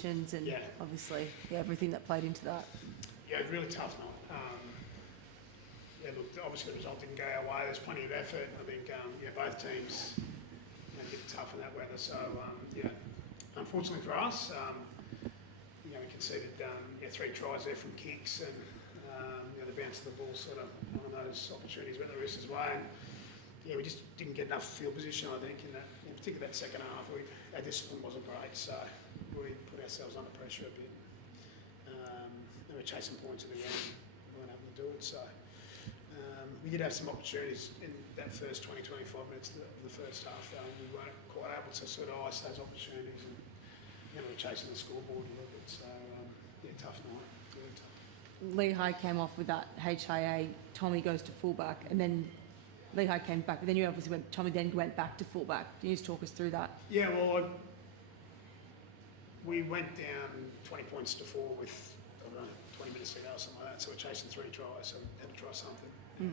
conditions and obviously everything that played into that. Yeah, really tough night. Look, obviously the result didn't go our way. There's plenty of effort. I think both teams did tough in that weather. So unfortunately for us, we conceded 3 tries there from kicks and the bounce of the ball sort of on those opportunities went the Roosters' way. And, we just didn't get enough field position, I think, in particularly that second half. Our discipline wasn't great, so we put ourselves under pressure a bit. And we're chasing points at the end. We weren't able to do it, so we did have some opportunities in that first 20-25 minutes of the first half. We weren't quite able to sort of ice those opportunities, and we were chasing the scoreboard a little bit. So tough night, really tough. Lehigh came off with that HIA. Tommy goes to fullback, and then Lehigh came back. But then you obviously Tommy then went back to fullback. Can you just talk us through that? Yeah, well, we went down 20 points to 4 with 20 minutes to go or something like that. So we're chasing 3 tries, so we had to try something. Do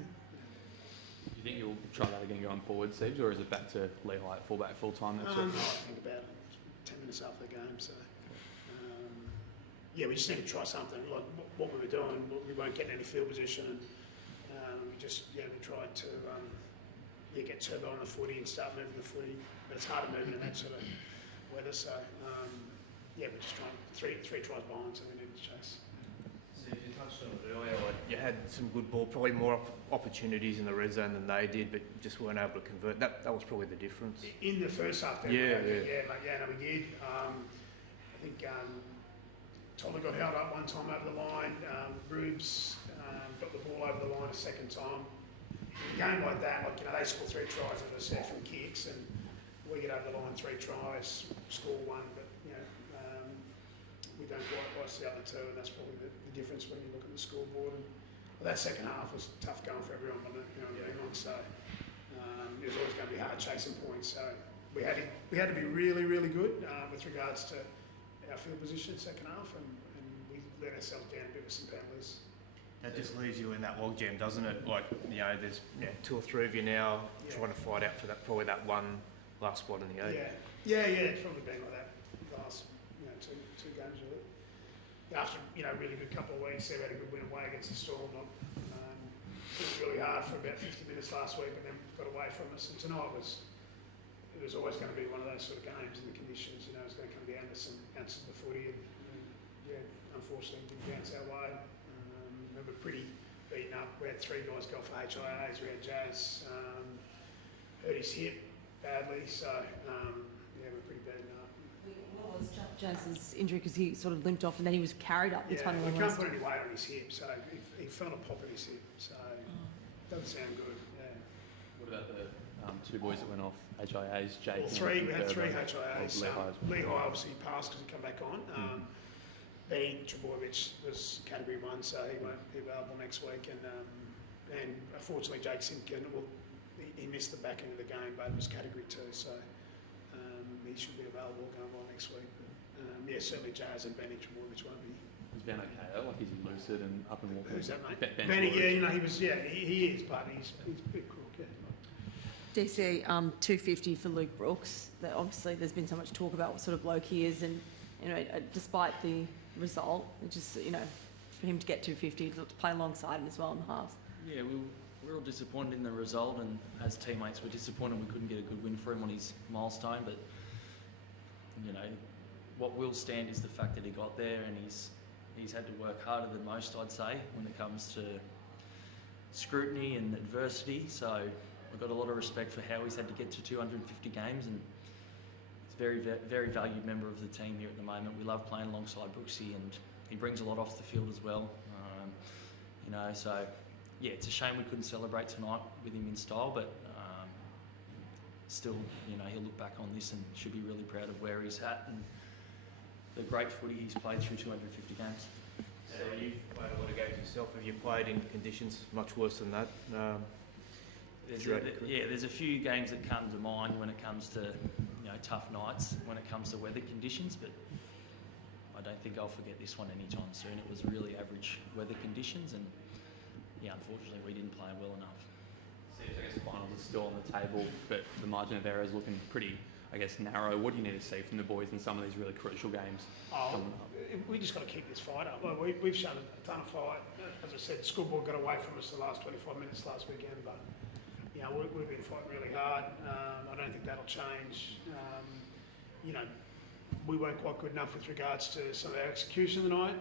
you think you'll try that again going forward, Siebes, or is it back to Lehigh at fullback full time? I think about it 10 minutes after the game. So we just need to try something. Like what we were doing, we weren't getting any field position, and we just we tried to get turbo on the footy and start moving the footy. But it's hard to move in that sort of weather. So we're just trying three tries behind, so we need to chase. You touched on it earlier, you had some good ball, probably more opportunities in the red zone than they did, but just weren't able to convert. That was probably the difference. In the first half, we did. I think Tommy got held up one time over the line. Rubes got the ball over the line a second time. In a game like that, they scored 3 tries, as I said, from kicks, and we get over the line 3 tries, score 1, but we don't quite rise the other 2, and that's probably the difference when you look at the scoreboard. And that second half was tough going for everyone, so it was always going to be hard chasing points. So we had to be really, really good with regards to our field position second half, and we let ourselves down a bit with some penalties. That just leaves you in that logjam, doesn't it? There's 2 or 3 of you now trying to fight out for probably that one last spot in the 8. It's probably been like that the last two games really. After a really good couple of weeks, we had a good win away against the Storm. It was really hard for about 50 minutes last week, but then got away from us. And tonight it was always going to be one of those sort of games in the conditions. It was going to come down to some ounces of the footy, and unfortunately it didn't bounce our way. We were pretty beaten up. We had 3 guys go for HIAs. We had Jazz hurt his hip badly, so we're pretty beaten up. What was Jazz's injury? Because he sort of limped off and then he was carried up the tunnel. We can't put any weight on his hip, so he felt a pop in his hip, so it doesn't sound good. What about the 2 boys that went off HIAs? Jake? We had 3 HIAs. Lehigh obviously passed because he come back on. Benny Trebojevic was category 1, so he won't be available next week. And unfortunately, Jake Simpkin, he missed the back end of the game, but it was category 2, so he should be available going on next week. But, certainly Jazz and Benny Trebojevic won't be. Is Ben okay though? Is he lucid and up and walking? Who's that, mate? Benny, he was. He is, but he's a bit crook. DC 250 for Luke Brooks. Obviously, there's been so much talk about what sort of bloke he is, and despite the result, it just for him to get 250 to play alongside him as well in the half. Yeah, we were all disappointed in the result, and as teammates, we're disappointed we couldn't get a good win for him on his milestone. But what will stand is the fact that he got there, and he's had to work harder than most, I'd say, when it comes to scrutiny and adversity. So I've got a lot of respect for how he's had to get to 250 games, and he's a very, very valued member of the team here at the moment. We love playing alongside Brooksy, and he brings a lot off the field as well. So yeah, it's a shame we couldn't celebrate tonight with him in style, but still, he'll look back on this and should be really proud of where he's at and the great footy he's played through 250 games. So you've played a lot of games yourself. Have you played in conditions much worse than that? There's a few games that come to mind when it comes to tough nights, when it comes to weather conditions, but I don't think I'll forget this one anytime soon. It was really average weather conditions, and unfortunately we didn't play well enough. I guess the finals are still on the table, but the margin of error is looking pretty I guess, narrow? What do you need to see from the boys in some of these really crucial games coming up? We just got to keep this fight up. Well, we've shown a ton of fight. As I said, schoolboy got away from us the last 25 minutes last weekend, but you know, we've been fighting really hard. I don't think that'll change. You know, we weren't quite good enough with regards to some of our execution tonight.